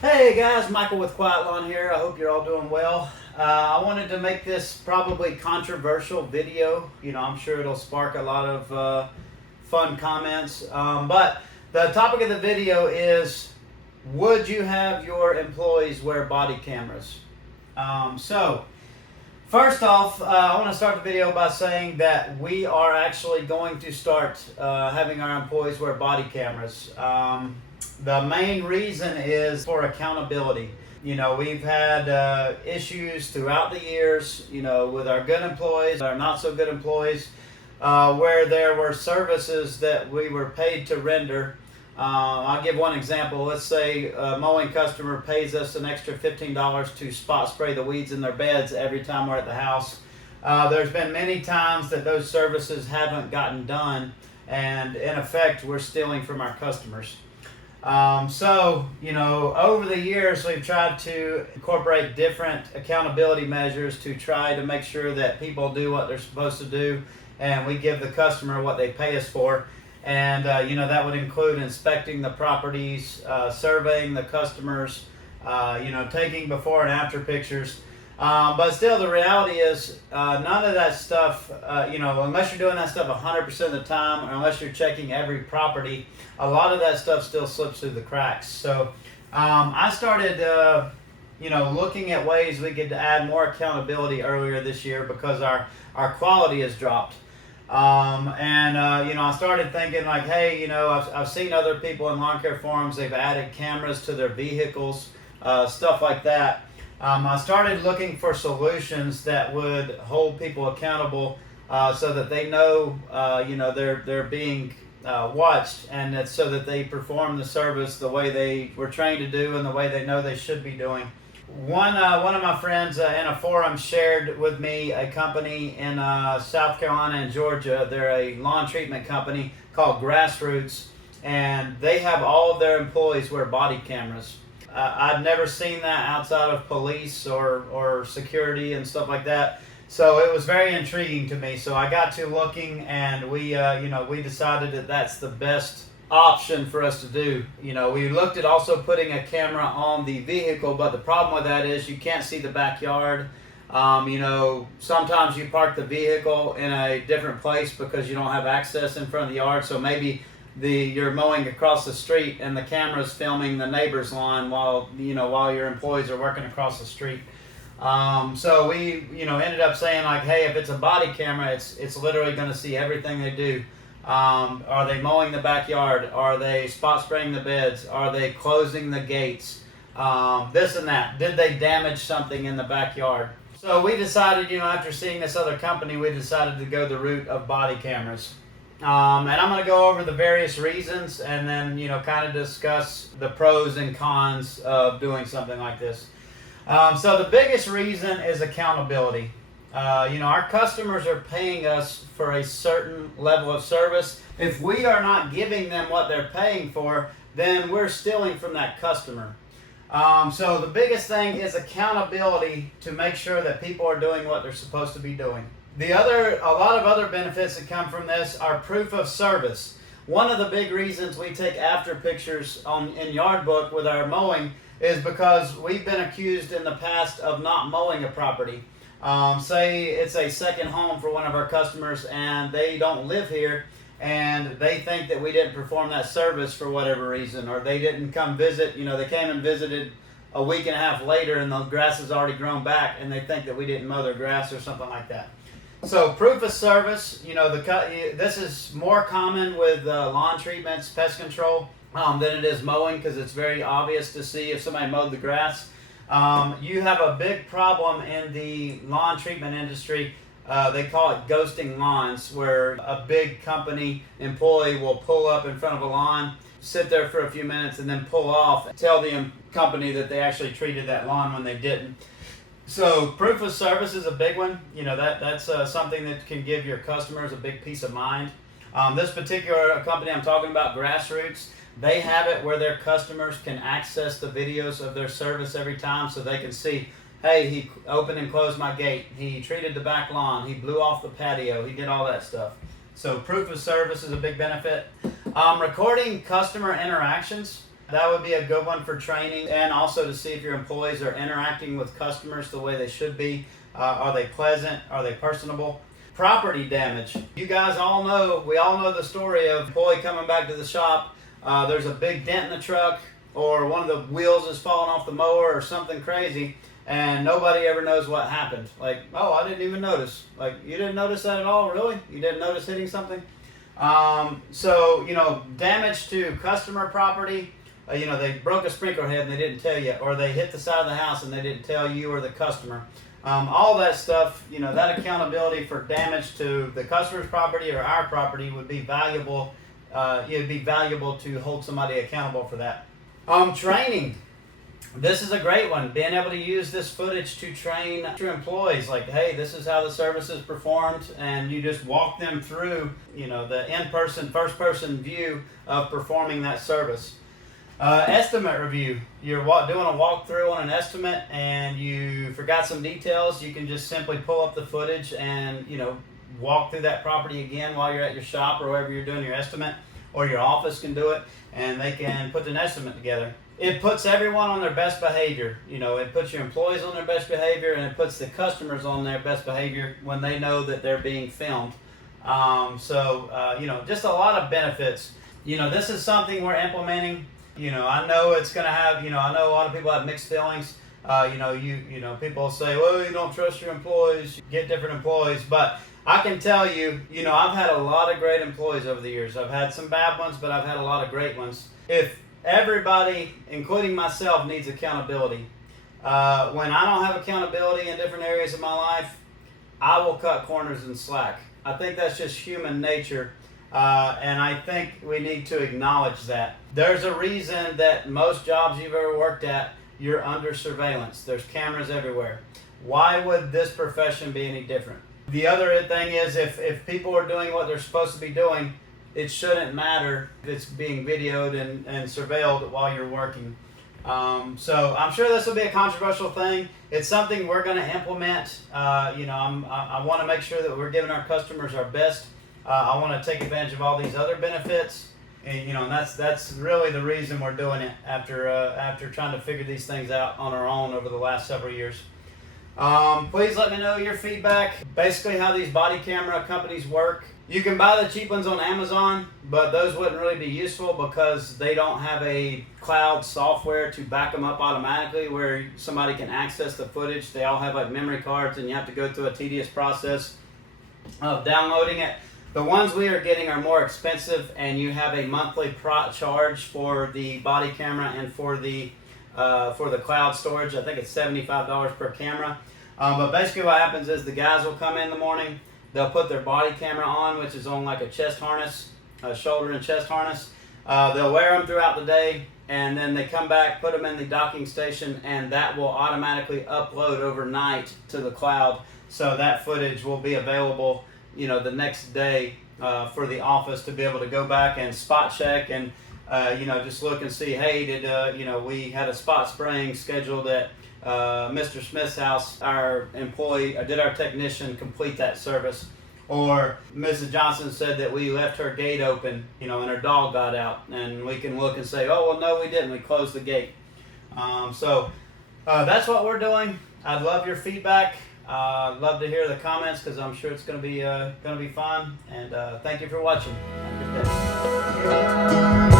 Hey guys, Michael with Quiet Lawn here. I hope you're all doing well. I wanted to make this probably controversial video. I'm sure it'll spark a lot of fun comments. But the topic of the video is, would you have your employees wear body cameras? So first off, I want to start the video by saying that we are actually going to start having our employees wear body cameras. The main reason is for accountability. We've had issues throughout the years, with our good employees, our not so good employees, where there were services that we were paid to render. I'll give one example. Let's say a mowing customer pays us an extra $15 to spot spray the weeds in their beds every time we're at the house. There's been many times that those services haven't gotten done, and in effect, we're stealing from our customers. Over the years, we've tried to incorporate different accountability measures to try to make sure that people do what they're supposed to do, and we give the customer what they pay us for. And, that would include inspecting the properties, surveying the customers, taking before and after pictures. But still, the reality is none of that stuff, unless you're doing that stuff 100% of the time, or unless you're checking every property, a lot of that stuff still slips through the cracks. So I started, looking at ways we could add more accountability earlier this year because our quality has dropped. I started thinking like, hey, I've seen other people in lawn care forums, they've added cameras to their vehicles, stuff like that. I started looking for solutions that would hold people accountable so that they know, they're being watched, and that's so that they perform the service the way they were trained to do and the way they know they should be doing. One of my friends in a forum shared with me a company in South Carolina and Georgia. They're a lawn treatment company called Grassroots, and they have all of their employees wear body cameras. I'd never seen that outside of police or security and stuff like that. So it was very intriguing to me. So I got to looking, and we decided that that's the best option for us to do. We looked at also putting a camera on the vehicle, but the problem with that is you can't see the backyard. Sometimes you park the vehicle in a different place because you don't have access in front of the yard. So maybe you're mowing across the street and the camera's filming the neighbor's lawn while your employees are working across the street. So we ended up saying like, hey, if it's a body camera, it's literally going to see everything they do. Are they mowing the backyard? Are they spot spraying the beds? Are they closing the gates? This and that. Did they damage something in the backyard? So we decided, after seeing this other company, we decided to go the route of body cameras. And I'm going to go over the various reasons and then, kind of discuss the pros and cons of doing something like this. So the biggest reason is accountability. Our customers are paying us for a certain level of service. If we are not giving them what they're paying for, then we're stealing from that customer. So the biggest thing is accountability to make sure that people are doing what they're supposed to be doing. A lot of other benefits that come from this are proof of service. One of the big reasons we take after pictures in Yard Book with our mowing is because we've been accused in the past of not mowing a property. Say it's a second home for one of our customers and they don't live here, and they think that we didn't perform that service for whatever reason, or they didn't come visit. They came and visited a week and a half later and the grass has already grown back, and they think that we didn't mow their grass or something like that. So proof of service, this is more common with lawn treatments, pest control, than it is mowing, because it's very obvious to see if somebody mowed the grass. You have a big problem in the lawn treatment industry. They call it ghosting lawns, where a big company employee will pull up in front of a lawn, sit there for a few minutes, and then pull off and tell the company that they actually treated that lawn when they didn't. So proof of service is a big one. That's something that can give your customers a big peace of mind. This particular company I'm talking about, Grassroots, they have it where their customers can access the videos of their service every time, so they can see, hey, he opened and closed my gate, he treated the back lawn, he blew off the patio, he did all that stuff. So proof of service is a big benefit. Recording customer interactions. That would be a good one for training, and also to see if your employees are interacting with customers the way they should be. Are they pleasant? Are they personable? Property damage. You guys all know, we all know the story of employee coming back to the shop. There's a big dent in the truck, or one of the wheels is falling off the mower, or something crazy, and nobody ever knows what happened. Like, oh, I didn't even notice. Like, you didn't notice that at all, really? You didn't notice hitting something? So, damage to customer property. They broke a sprinkler head and they didn't tell you, or they hit the side of the house and they didn't tell you or the customer. All that stuff, that accountability for damage to the customer's property or our property would be valuable. It'd be valuable to hold somebody accountable for that. Training. This is a great one. Being able to use this footage to train your employees, like, hey, this is how the service is performed, and you just walk them through, the in-person, first-person view of performing that service. Estimate review. You're doing a walkthrough on an estimate and you forgot some details. You can just simply pull up the footage and, walk through that property again while you're at your shop or wherever you're doing your estimate, or your office can do it, and they can put an estimate together. It puts everyone on their best behavior. It puts your employees on their best behavior, and it puts the customers on their best behavior when they know that they're being filmed. Just a lot of benefits. This is something we're implementing. I know it's going to have, I know a lot of people have mixed feelings. People say, well, you don't trust your employees, you get different employees. But I can tell you, I've had a lot of great employees over the years. I've had some bad ones, but I've had a lot of great ones. If everybody, including myself, needs accountability, when I don't have accountability in different areas of my life, I will cut corners and slack. I think that's just human nature. And I think we need to acknowledge that. There's a reason that most jobs you've ever worked at, you're under surveillance. There's cameras everywhere. Why would this profession be any different? The other thing is, if people are doing what they're supposed to be doing, it shouldn't matter if it's being videoed and surveilled while you're working. So I'm sure this will be a controversial thing. It's something we're going to implement. I want to make sure that we're giving our customers our best. I want to take advantage of all these other benefits, and that's really the reason we're doing it after trying to figure these things out on our own over the last several years. Please let me know your feedback. Basically, how these body camera companies work. You can buy the cheap ones on Amazon, but those wouldn't really be useful because they don't have a cloud software to back them up automatically where somebody can access the footage. They all have like memory cards, and you have to go through a tedious process of downloading it. The ones we are getting are more expensive, and you have a monthly charge for the body camera and for the cloud storage. I think it's $75 per camera. But basically what happens is the guys will come in the morning, they'll put their body camera on, which is on like a chest harness, a shoulder and chest harness. They'll wear them throughout the day, and then they come back, put them in the docking station, and that will automatically upload overnight to the cloud. So that footage will be available the next day for the office to be able to go back and spot check and just look and see, hey, did we had a spot spraying scheduled at Mr. Smith's house. Our employee, did our technician complete that service? Or Mrs. Johnson said that we left her gate open, and her dog got out, and we can look and say, oh, well, no, we didn't. We closed the gate. So that's what we're doing. I'd love your feedback. I'd love to hear the comments because I'm sure it's going to be fun. And thank you for watching. Have a good day.